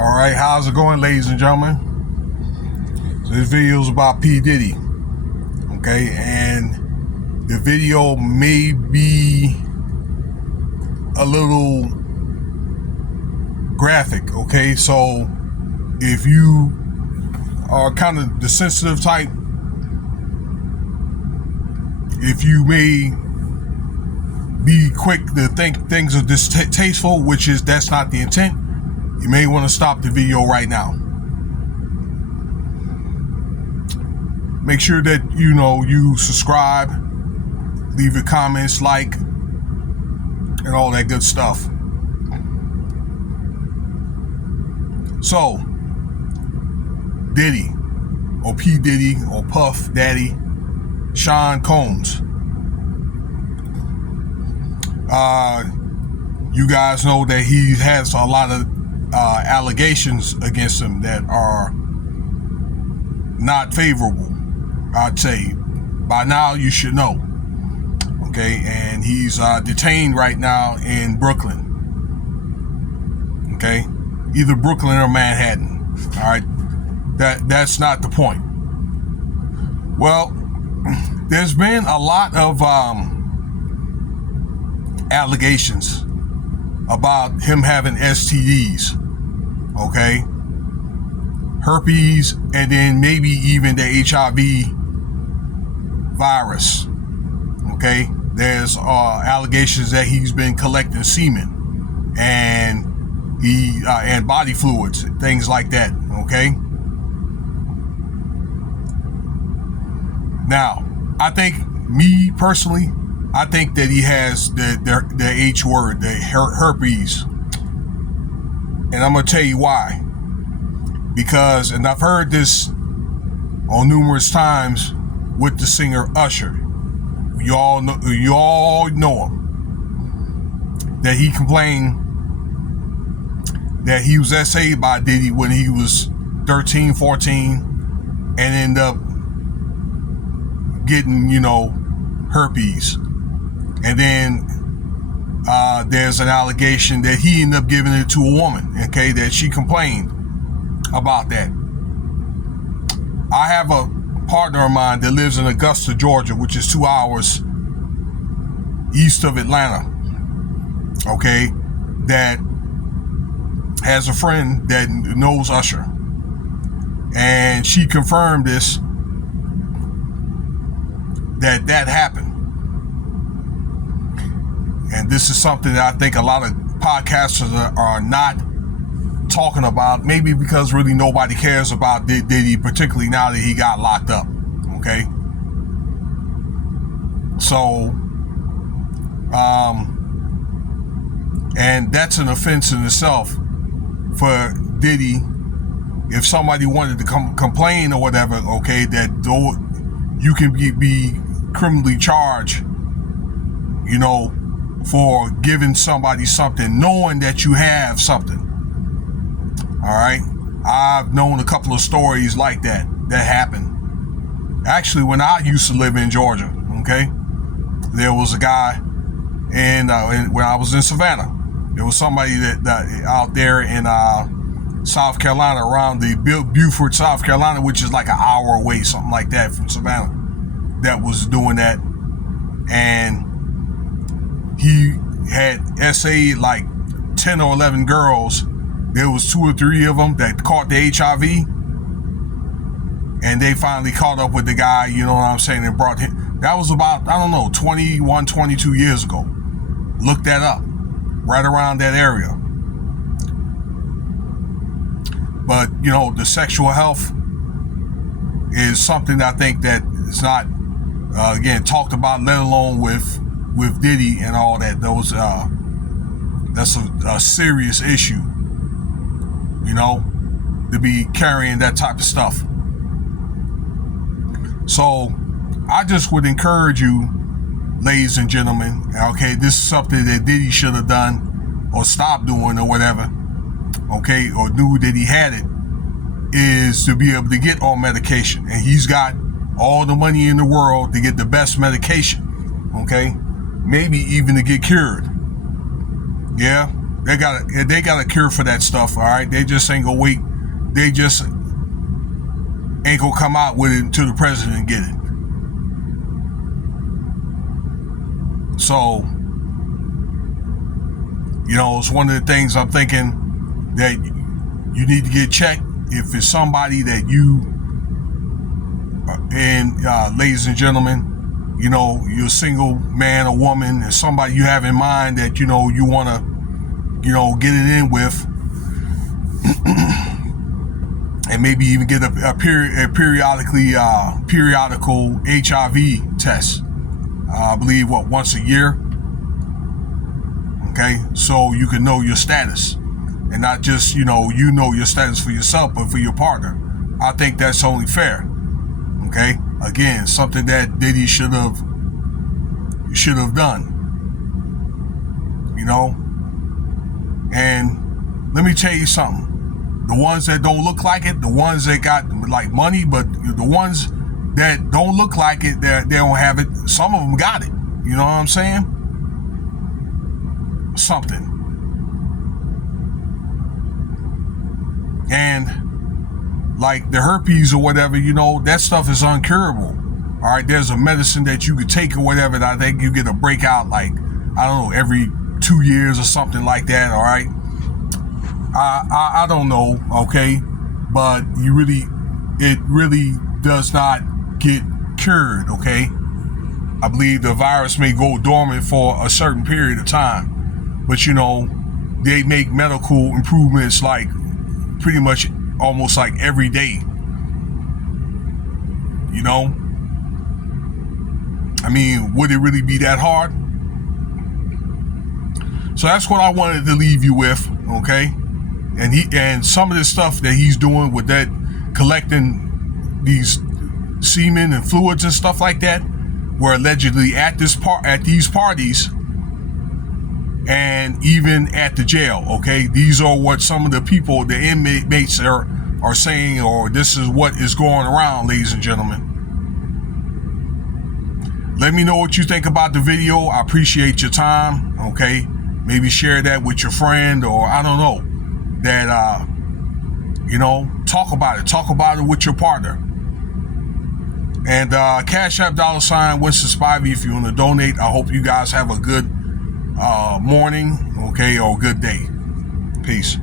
Alright, how's it going, ladies and gentlemen? So this video is about P. Diddy. Okay, and the video may be a little graphic, okay? So if you are kind of the sensitive type, if you may be quick to think things are distasteful, that's not the intent, you may want to stop the video right now. Make sure that you subscribe, leave your comments, like, and all that good stuff. So, Diddy, or P. Diddy, or Puff Daddy, Sean Combs. You guys know that he has a lot of allegations against him that are not favorable. I'd say by now you should know. Okay, and he's detained right now in Brooklyn. Okay, either Brooklyn or Manhattan. All right, that's not the point. Well, there's been a lot of allegations about him having STDs. Okay, herpes, and then maybe even the HIV virus. Okay, there's allegations that he's been collecting semen and and body fluids, things like that. Okay, now I think, me personally, I think that he has the H word, the herpes, and I'm gonna tell you why. Because, and I've heard this on numerous times with the singer Usher. You all know him. That he complained that he was SA'd by Diddy when he was 13, 14, and ended up getting, herpes. And then there's an allegation that he ended up giving it to a woman, okay, that she complained about that. I have a partner of mine that lives in Augusta, Georgia, which is 2 hours east of Atlanta, okay, that has a friend that knows Usher, and she confirmed that happened. And this is something that I think a lot of podcasters are not talking about, maybe because really nobody cares about Diddy, particularly now that he got locked up. Okay, so and that's an offense in itself for Diddy. If somebody wanted to complain or whatever, okay, that you can be criminally charged, for giving somebody something, knowing that you have something. All right, I've known a couple of stories like that happened. Actually, when I used to live in Georgia, okay, there was a guy, and when I was in Savannah, there was somebody that out there in South Carolina, around the Beaufort, South Carolina, which is like an hour away, something like that, from Savannah, that was doing that, and he had SA'd like 10 or 11 girls. There was 2 or 3 of them that caught the HIV, and they finally caught up with the guy, you know what I'm saying, and brought him. That was about, 21, 22 years ago. Look that up, right around that area. But, the sexual health is something that I think that is not, again, talked about, let alone with Diddy and all that. That's a serious issue, to be carrying that type of stuff. So I just would encourage you, ladies and gentlemen, okay, this is something that Diddy should have done or stopped doing or whatever, okay, or knew that he had it, is to be able to get on medication. And he's got all the money in the world to get the best medication, okay, maybe even to get cured. Yeah, They got a cure for that stuff, all right? They just ain't gonna wait. They just ain't gonna come out with it until the president get it. So, you know, it's one of the things I'm thinking that you need to get checked if it's somebody that you, and ladies and gentlemen, you know, you're a single man or woman, and somebody you have in mind that, you know, you want to, you know, get it in with, and maybe even get a periodical HIV test. I believe once a year. Okay, so you can know your status, and not just you know your status for yourself, but for your partner. I think that's only fair. Okay, again, something that Diddy should have done. You know, and let me tell you something. The ones that don't look like it, the ones that got like money, but the ones that don't look like it, they don't have it. Some of them got it. You know what I'm saying? Something. And like the herpes or whatever, you know, that stuff is uncurable. All right, there's a medicine that you could take or whatever that I think you get a breakout like, I don't know, every 2 years or something like that. All right. I don't know, okay, but it really does not get cured, okay. I believe the virus may go dormant for a certain period of time, but you know, they make medical improvements like pretty much almost like every day. You know, I mean, would it really be that hard? So that's what I wanted to leave you with, okay. And some of the stuff that he's doing with that, collecting these semen and fluids and stuff like that, were allegedly at these parties and even at the jail. Okay, these are what some of the people, the inmates, are saying, or this is what is going around, ladies and gentlemen. Let me know what you think about the video. I appreciate your time. Okay, maybe share that with your friend, or I don't know. That you know, talk about it with your partner. And Cash App $ Winston Spivey if you want to donate. I hope you guys have a good morning, okay, or a good day. Peace.